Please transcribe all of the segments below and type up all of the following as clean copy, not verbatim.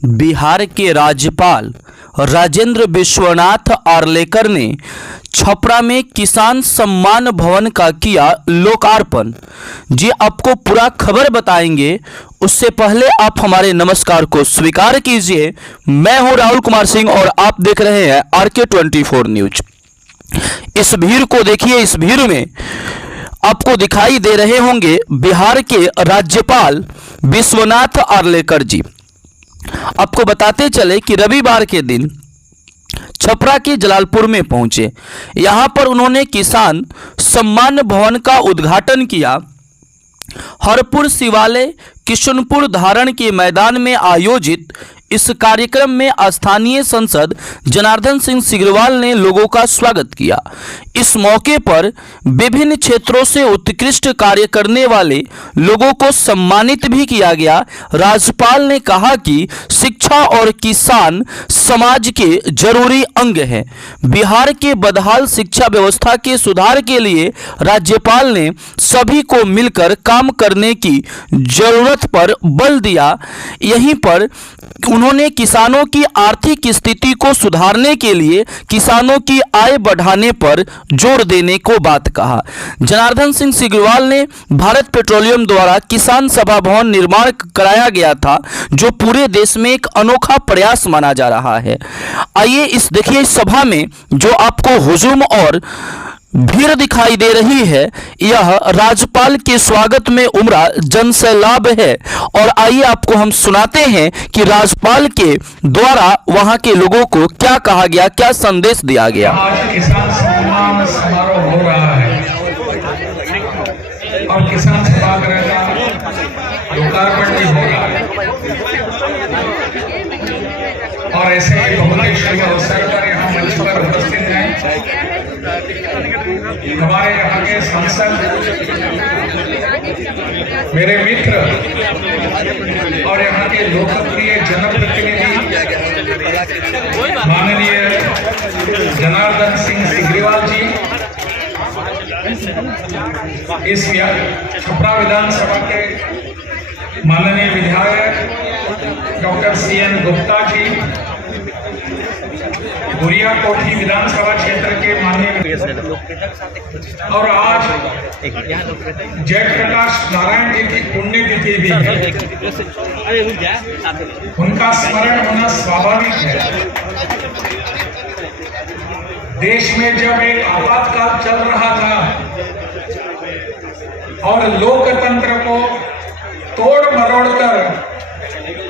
बिहार के राज्यपाल राजेंद्र विश्वनाथ आर्लेकर ने छपरा में किसान सम्मान भवन का किया लोकार्पण। जी आपको पूरा खबर बताएंगे, उससे पहले आप हमारे नमस्कार को स्वीकार कीजिए। मैं हूं राहुल कुमार सिंह और आप देख रहे हैं RK24 न्यूज। इस भीड़ को देखिए, इस भीड़ में आपको दिखाई दे रहे होंगे बिहार के राज्यपाल विश्वनाथ आर्लेकर जी। आपको बताते चले कि रविवार के दिन छपरा के जलालपुर में पहुंचे। यहां पर उन्होंने किसान सम्मान भवन का उद्घाटन किया। हरपुर शिवालय किशनपुर धारण के मैदान में आयोजित इस कार्यक्रम में स्थानीय सांसद जनार्दन सिंह सिग्रीवाल ने लोगों का स्वागत किया। इस मौके पर विभिन्न क्षेत्रों से उत्कृष्ट कार्य करने वाले लोगों को सम्मानित भी किया गया। राज्यपाल ने कहा कि शिक्षा और किसान समाज के जरूरी अंग हैं। बिहार के बदहाल शिक्षा व्यवस्था के सुधार के लिए राज्यपाल ने सभी को मिलकर काम करने की जरूरत पर बल दिया। यहीं पर उन्होंने किसानों की आर्थिक स्थिति को सुधारने के लिए किसानों की आय बढ़ाने पर जोर देने को बात कहा। जनार्दन सिंह सिग्रीवाल ने भारत पेट्रोलियम द्वारा किसान सभा भवन निर्माण कराया गया था, जो पूरे देश में एक अनोखा प्रयास माना जा रहा है। आइए इस देखिए, इस सभा में जो आपको हुजूम और भीड़ दिखाई दे रही है, यह राज्यपाल के स्वागत में उमड़ा जनसैलाब है। और आइए आपको हम सुनाते हैं कि राज्यपाल के द्वारा वहां के लोगों को क्या कहा गया, क्या संदेश दिया गया। आज किसान सम्मान समारोह हो रहा है और किसान सभागृह का लोकार्पण भी हो रहा है और ऐसे ही बहुत शुभ अवसर पर यहाँ मंच पर उपस्थित हैं हमारे यहाँ के सांसद, मेरे मित्र और यहाँ के लोकप्रिय जनप्रतिनिधि माननीय जनार्दन सिंह सिग्रीवाल जी, इस छपरा विधानसभा के माननीय विधायक डॉक्टर CN गुप्ता जी, गुरिया कोठी विधानसभा क्षेत्र के माननीय और आज जयप्रकाश नारायण जी की पुण्यतिथि भी है। उनका स्मरण होना स्वाभाविक है। देश में जब एक आपातकाल चल रहा था और लोकतंत्र को तोड़ मरोड़ कर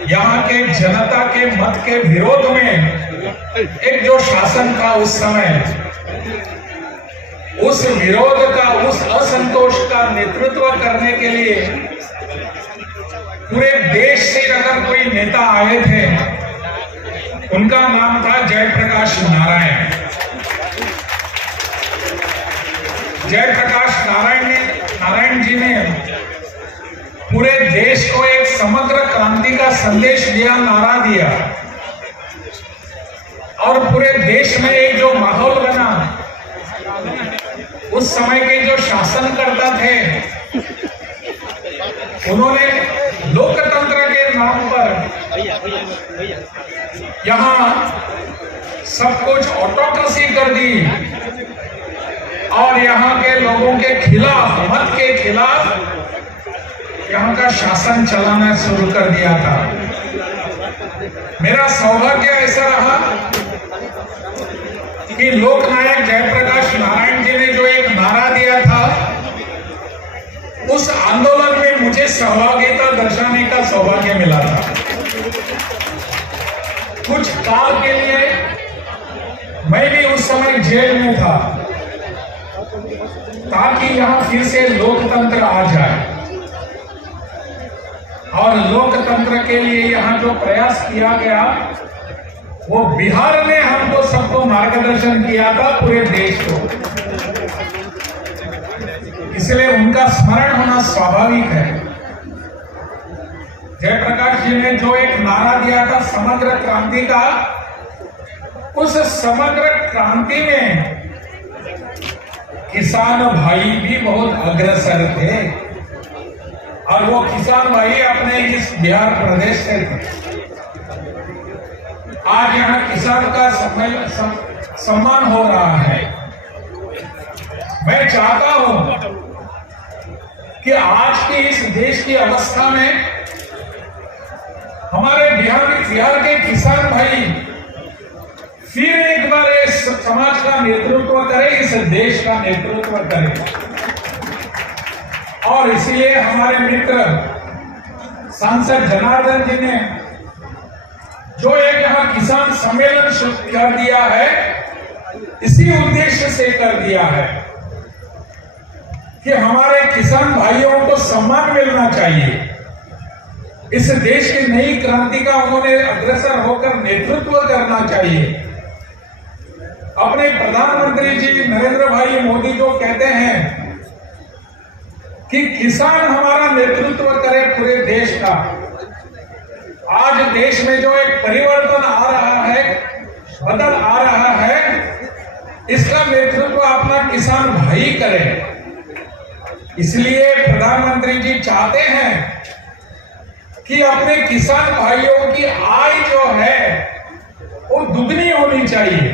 यहाँ के जनता के मत के विरोध में एक जो शासन था उस समय, उस विरोध का, उस असंतोष का नेतृत्व करने के लिए पूरे देश से अगर कोई नेता आए थे, उनका नाम था जयप्रकाश नारायण। जयप्रकाश नारायण जी ने पूरे देश को एक समग्र क्रांति का संदेश दिया, नारा दिया और पूरे देश में एक जो माहौल बना, उस समय के जो शासनकर्ता थे, उन्होंने लोकतंत्र के नाम पर यहाँ सब कुछ ऑटोक्रेसी कर दी और यहाँ के लोगों के खिलाफ, मत के खिलाफ यहाँ का शासन चलाना शुरू कर दिया था। मेरा सौभाग्य ऐसा रहा कि लोकनायक जयप्रकाश नारायण जी ने जो एक नारा दिया था, उस आंदोलन में मुझे सहभागिता दर्शाने का सौभाग्य मिला था। कुछ काल के लिए मैं भी उस समय जेल में था, ताकि यहाँ फिर से लोकतंत्र आ जाए और लोकतंत्र के लिए यहाँ जो प्रयास किया गया, वो बिहार ने हमको सबको मार्गदर्शन किया था, पूरे देश को। इसलिए उनका स्मरण होना स्वाभाविक है। जयप्रकाश जी ने जो एक नारा दिया था समग्र क्रांति का, उस समग्र क्रांति में किसान भाई भी बहुत अग्रसर थे और वो किसान भाई अपने इस बिहार प्रदेश से थे। आज यहाँ किसान का सम्मान हो रहा है। मैं चाहता हूं कि आज की इस देश की अवस्था में हमारे बिहार के किसान भाई फिर एक बार इस समाज का नेतृत्व करें, इस देश का नेतृत्व करें। और इसलिए हमारे मित्र सांसद जनार्दन जी ने जो एक यहाँ किसान सम्मेलन कर दिया है, इसी उद्देश्य से कर दिया है कि हमारे किसान भाइयों को सम्मान मिलना चाहिए। इस देश की नई क्रांति का उन्होंने अग्रसर होकर नेतृत्व करना चाहिए। अपने प्रधानमंत्री जी नरेंद्र भाई मोदी जो कहते हैं कि किसान हमारा नेतृत्व करे पूरे देश का, आज देश में जो एक परिवर्तन आ रहा है, बदल आ रहा है, इसका नेतृत्व अपना किसान भाई करे। इसलिए प्रधानमंत्री जी चाहते हैं कि अपने किसान भाइयों की आय जो है वो दुगनी होनी चाहिए।